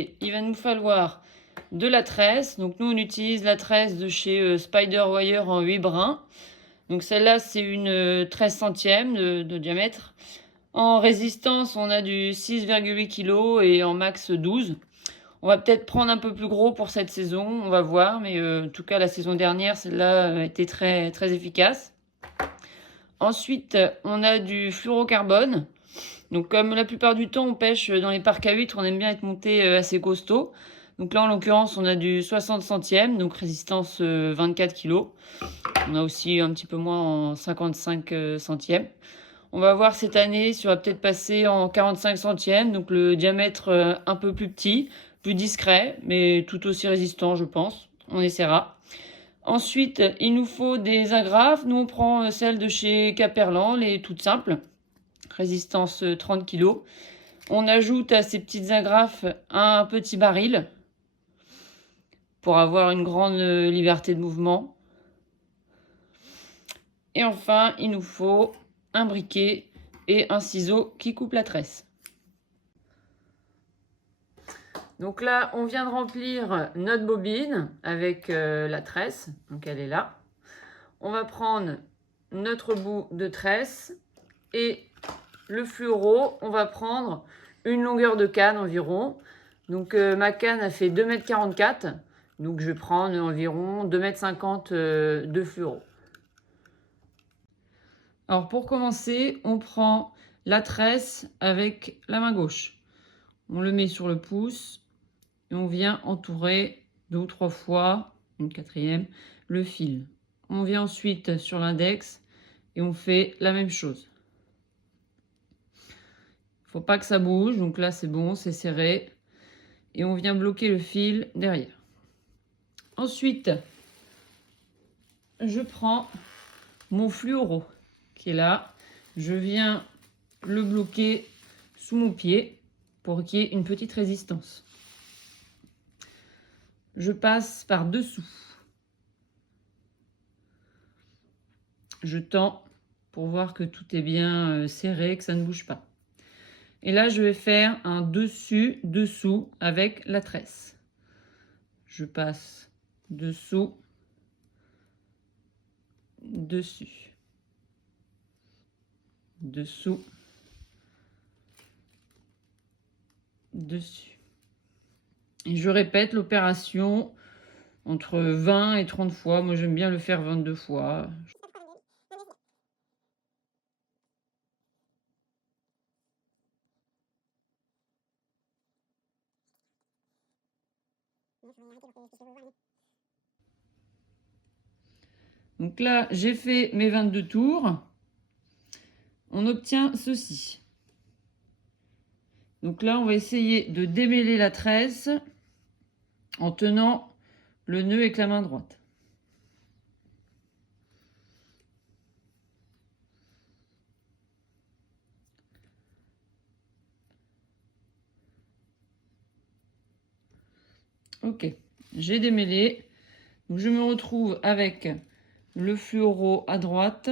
commencer, il va nous falloir de la tresse. Donc nous, on utilise la tresse de chez Spider Wire en 8 brins. Donc celle-là, c'est une 13 centièmes de diamètre. En résistance, on a du 6,8 kg et en max 12. On va peut-être prendre un peu plus gros pour cette saison, on va voir. Mais en tout cas, la saison dernière, celle-là était très, très efficace. Ensuite, on a du fluorocarbone. Donc comme la plupart du temps, on pêche dans les parcs à huîtres, on aime bien être monté assez costaud. Donc là, en l'occurrence, on a du 60 centièmes, donc résistance 24 kg. On a aussi un petit peu moins en 55 centièmes. On va voir cette année si on va peut-être passer en 45 centièmes, donc le diamètre un peu plus petit, plus discret, mais tout aussi résistant, je pense. On essaiera. Ensuite, il nous faut des agrafes. Nous, on prend celle de chez Caperlan, les toutes simples. Résistance 30 kg. On ajoute à ces petites agrafes un petit baril pour avoir une grande liberté de mouvement. Et enfin, il nous faut un briquet et un ciseau qui coupe la tresse. Donc là, on vient de remplir notre bobine avec la tresse. Donc elle est là. On va prendre notre bout de tresse et le fluoro. On va prendre une longueur de canne environ. Donc ma canne a fait 2,44 m. Donc je vais prendre environ 2,50 m de fluoro. Alors pour commencer, on prend la tresse avec la main gauche. On le met sur le pouce et on vient entourer 2 ou 3 fois, une quatrième, le fil. On vient ensuite sur l'index et on fait la même chose. Il ne faut pas que ça bouge, donc là c'est bon, c'est serré. Et on vient bloquer le fil derrière. Ensuite, je prends mon fluoro qui est là. Je viens le bloquer sous mon pied pour qu'il y ait une petite résistance. Je passe par dessous. Je tends pour voir que tout est bien serré, que ça ne bouge pas. Et là, je vais faire un dessus-dessous avec la tresse. Je passe dessous, dessus, dessous, dessus. Et je répète l'opération entre 20 et 30 fois. Moi, j'aime bien le faire 22 fois. Donc là, j'ai fait mes 22 tours. On obtient ceci. Donc là, on va essayer de démêler la tresse en tenant le nœud avec la main droite. Ok, j'ai démêlé. Donc je me retrouve avec le fluoro à droite,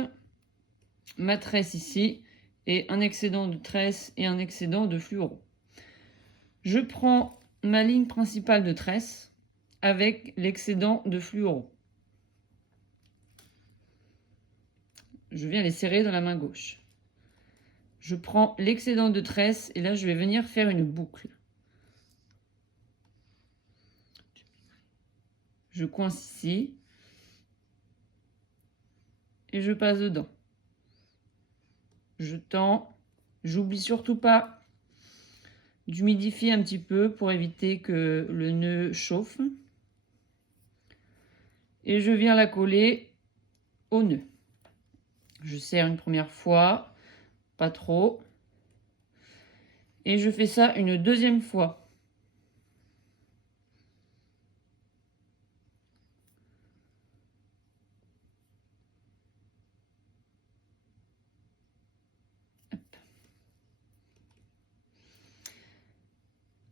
ma tresse ici, et un excédent de tresse et un excédent de fluoro. Je prends ma ligne principale de tresse avec l'excédent de fluoro. Je viens les serrer dans la main gauche. Je prends l'excédent de tresse et là je vais venir faire une boucle. Je coince ici et je passe dedans. Je tends, j'oublie surtout pas d'humidifier un petit peu pour éviter que le nœud chauffe. Et je viens la coller au nœud. Je serre une première fois, pas trop. Et je fais ça une deuxième fois. Hop.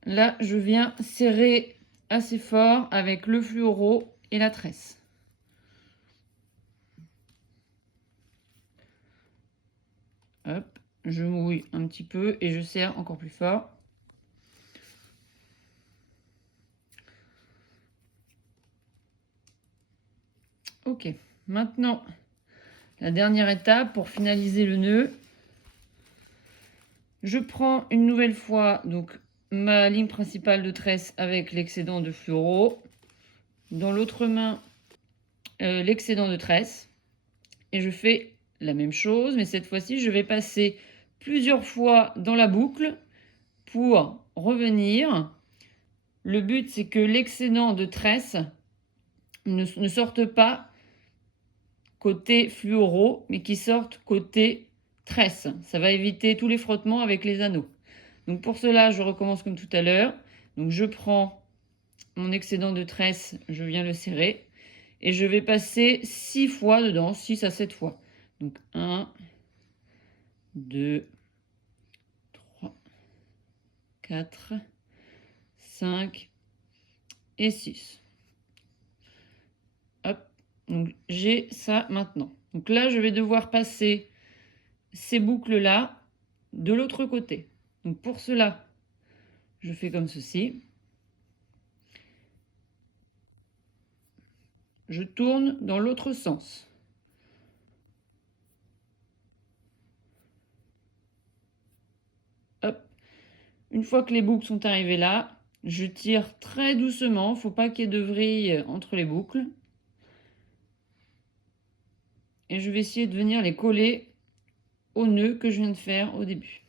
Là, je viens serrer assez fort avec le fluoro et la tresse. Hop, je mouille un petit peu et je serre encore plus fort. Ok, maintenant, la dernière étape pour finaliser le nœud. Je prends une nouvelle fois donc ma ligne principale de tresse avec l'excédent de fluoro. Dans l'autre main, l'excédent de tresse. Et je fais la même chose, mais cette fois-ci, je vais passer plusieurs fois dans la boucle pour revenir. Le but, c'est que l'excédent de tresse ne sorte pas côté fluoro, mais qui sorte côté tresse. Ça va éviter tous les frottements avec les anneaux. Donc pour cela, je recommence comme tout à l'heure. Donc je prends mon excédent de tresse, je viens le serrer. Et je vais passer 6 fois dedans, 6 à 7 fois. Donc 1, 2, 3, 4, 5 et 6. Hop, donc j'ai ça maintenant. Donc là, je vais devoir passer ces boucles-là de l'autre côté. Donc pour cela, je fais comme ceci. Je tourne dans l'autre sens. Hop. Une fois que les boucles sont arrivées là, je tire très doucement. Il ne faut pas qu'il y ait de vrille entre les boucles. Et je vais essayer de venir les coller au nœud que je viens de faire au début.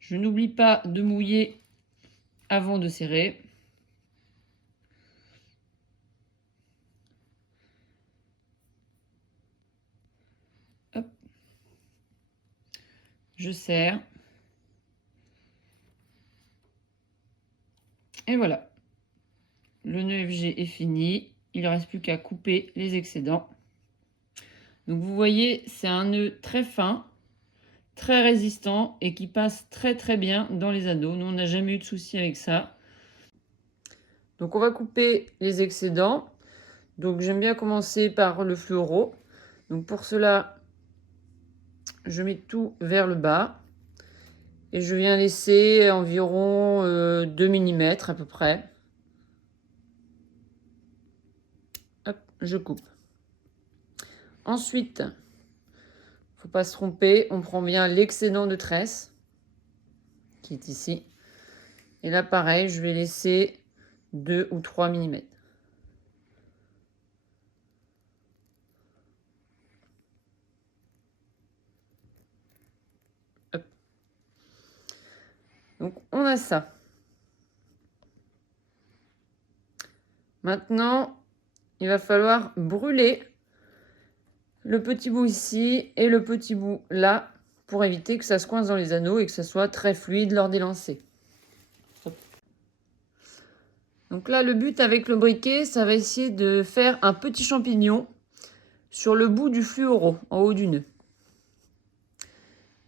Je n'oublie pas de mouiller avant de serrer. Hop. Je serre. Et voilà. Le nœud FG est fini. Il ne reste plus qu'à couper les excédents. Donc vous voyez, c'est un nœud très fin, très résistant et qui passe très très bien dans les anneaux. Nous, on n'a jamais eu de souci avec ça. Donc on va couper les excédents. Donc j'aime bien commencer par le fluoro. Donc pour cela, je mets tout vers le bas. Et je viens laisser environ 2 mm à peu près. Hop, je coupe. Ensuite, il ne faut pas se tromper, on prend bien l'excédent de tresse qui est ici. Et là, pareil, je vais laisser 2 ou 3 mm. Hop. Donc, on a ça. Maintenant, il va falloir brûler le petit bout ici et le petit bout là pour éviter que ça se coince dans les anneaux et que ça soit très fluide lors des lancers. Donc là, le but avec le briquet, ça va essayer de faire un petit champignon sur le bout du fluoro, en haut du nœud.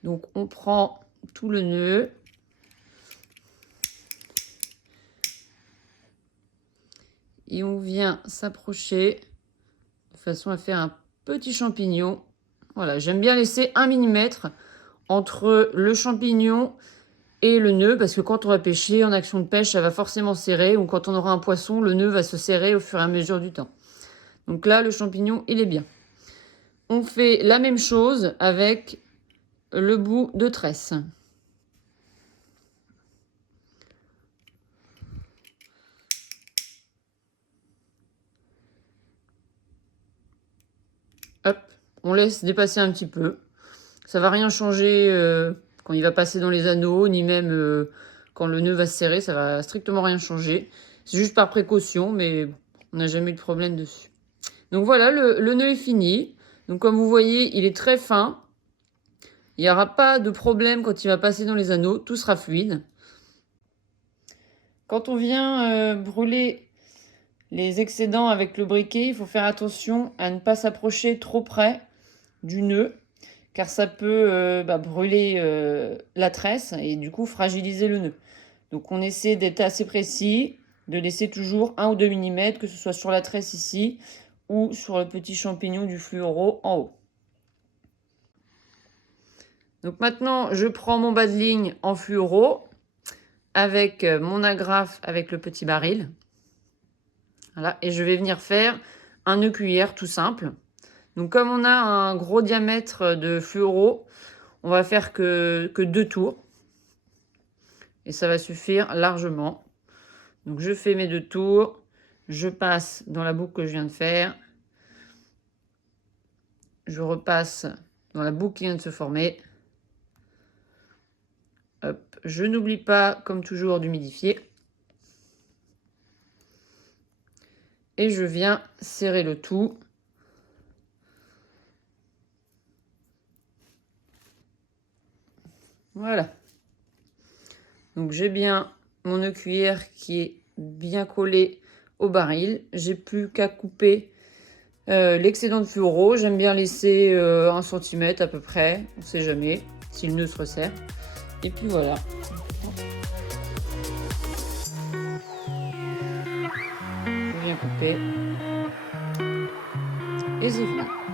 Donc on prend tout le nœud. Et on vient s'approcher de façon à faire un petit champignon. Voilà, j'aime bien laisser 1 mm entre le champignon et le nœud, parce que quand on va pêcher, en action de pêche, ça va forcément serrer, ou quand on aura un poisson, le nœud va se serrer au fur et à mesure du temps. Donc là, le champignon, il est bien. On fait la même chose avec le bout de tresse. Hop, on laisse dépasser un petit peu. Ça va rien changer quand il va passer dans les anneaux, ni même quand le nœud va se serrer, ça va strictement rien changer. C'est juste par précaution, mais on n'a jamais eu de problème dessus. Donc voilà, le nœud est fini. Donc comme vous voyez, il est très fin. Il n'y aura pas de problème quand il va passer dans les anneaux, tout sera fluide. Quand on vient brûler les excédents avec le briquet, il faut faire attention à ne pas s'approcher trop près du nœud, car ça peut brûler la tresse et du coup fragiliser le nœud. Donc on essaie d'être assez précis, de laisser toujours 1 ou 2 mm, que ce soit sur la tresse ici ou sur le petit champignon du fluoro en haut. Donc maintenant, je prends mon bas de ligne en fluoro avec mon agrafe avec le petit baril. Voilà, et je vais venir faire un nœud cuillère tout simple. Donc comme on a un gros diamètre de fluoro, on va faire que 2 tours. Et ça va suffire largement. Donc je fais mes 2 tours. Je passe dans la boucle que je viens de faire. Je repasse dans la boucle qui vient de se former. Hop. Je n'oublie pas, comme toujours, d'humidifier. Et je viens serrer le tout. Voilà. Donc j'ai bien mon nœud cuillère qui est bien collé au baril. J'ai plus qu'à couper l'excédent de fluoro. J'aime bien laisser 1 cm à peu près. On ne sait jamais si le nœud se resserre. Et puis voilà. Je viens couper. Et c'est fini.